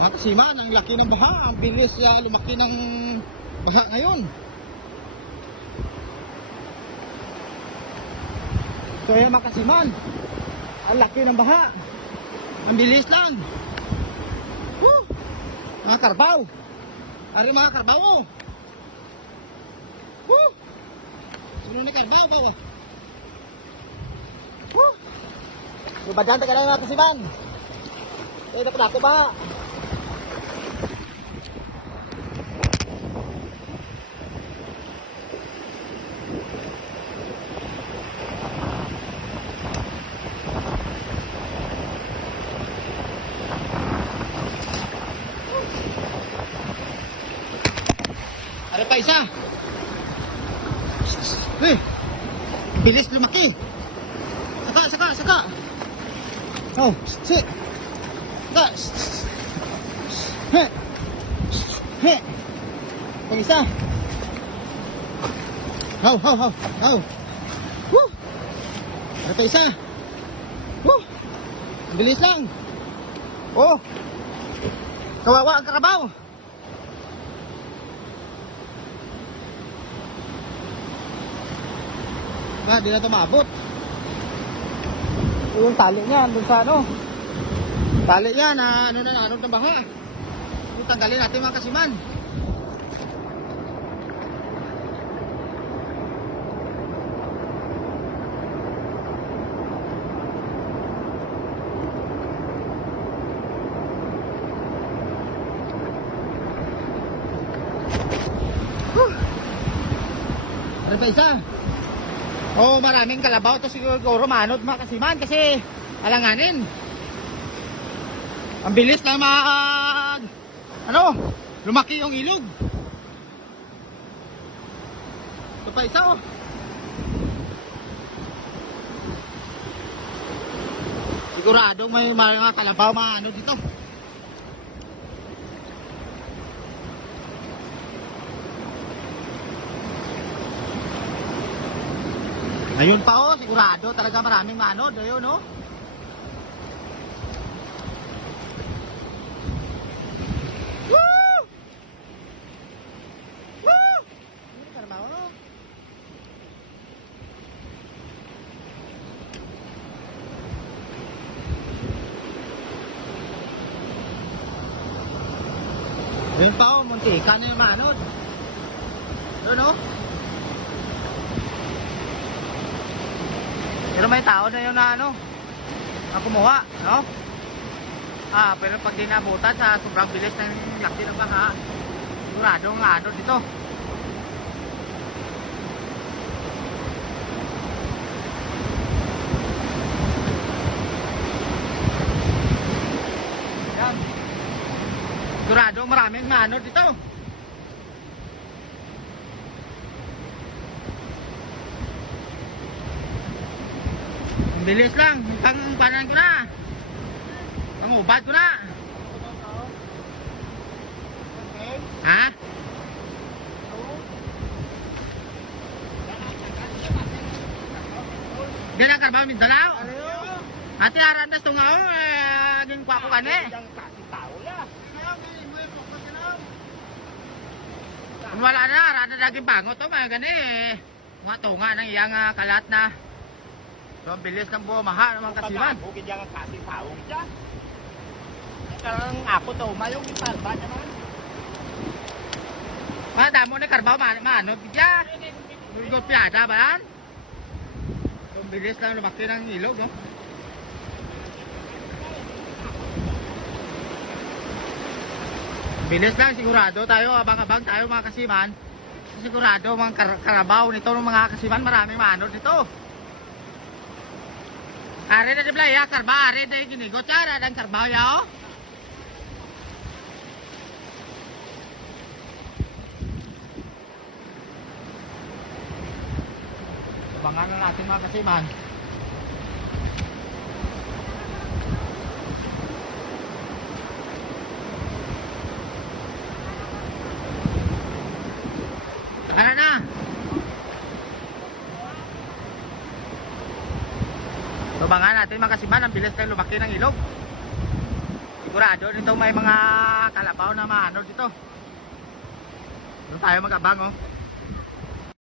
Mga kasiman, ang laki ng baha. Ang bilis uh, lumaki ng baha ngayon. So ayan mga. Ang laki ng baha. Ang bilis lang. Woo! Mga karbaw. Ari mga karbaw oh. Woo! Sunod na karbaw ba oh. Woo! Lubadan ka lang mga kasiman. Eh, dapat ako ba? Ano pa isa? Eh, bilis lumaki. Saka, saka, saka. Oh, sit. Saka. He. He. Pag isa. Haw, haw, haw, haw. Woo. Ano pa isa? Woo. Bilis lang. Oh. Kawawa ang karabaw. Nga, di na ito maabot. Yung tali niya, doon sa ano. Tali niya na ano na ano ng baha. Tanggalin natin mga kasiman. Ano pa isa? Oh, maraming kalabaw to siguro manod mga kasiman kasi alanganin. Ang bilis na mag ano, lumaki yung ilog. Ito pa isa oh. Sigurado may mga kalabaw mga ano dito. Ayun pa oh, sigurado talaga maraming manod. Ayun oh. Woo! Woo! Ini karbaw no. Ayun pa oh, muntikan na yung manod. Ayun oh. Pero may tao na yun na ano, na kumuha, no? Ah, pero pag di nabutan sa sobrang bilis ng laki ng baha, siguradong ano dito. Yan. Siguradong maraming mano dito. Bilis lang. Pang panan ko na. Pang ubad ko na. Ha? Di na karbaw min dalaw. Ati aran na tunga ko eh ging kwa ko kani. Wala na, aran na daging bangot to mga gani eh. Mga tunga ng iyang kalat na. So, ang bilis ng bumaha ng mga kasiman. Bukid yang kasi tao siya. Karang ako to, mayong iparba naman. Mga damo na karbaw, ma maano, bigya. Lugot piyada ba yan? So, ang bilis lang lumaki ng ilog, no? Bilis lang, sigurado tayo, abang-abang tayo mga kasiman. Sigurado mga kar karabaw nito ng mga kasiman, maraming manod nito. Are na di playa, karba, are na ginigot yan, are ang karbaw yao. Abangan na natin mga kasiman. Ano na? So, Abangan natin mga kasiman, ang bilis tayo lumaki ng ilog. Sigurado dito may mga kalabaw na maano dito. Doon tayo mag-abang oh.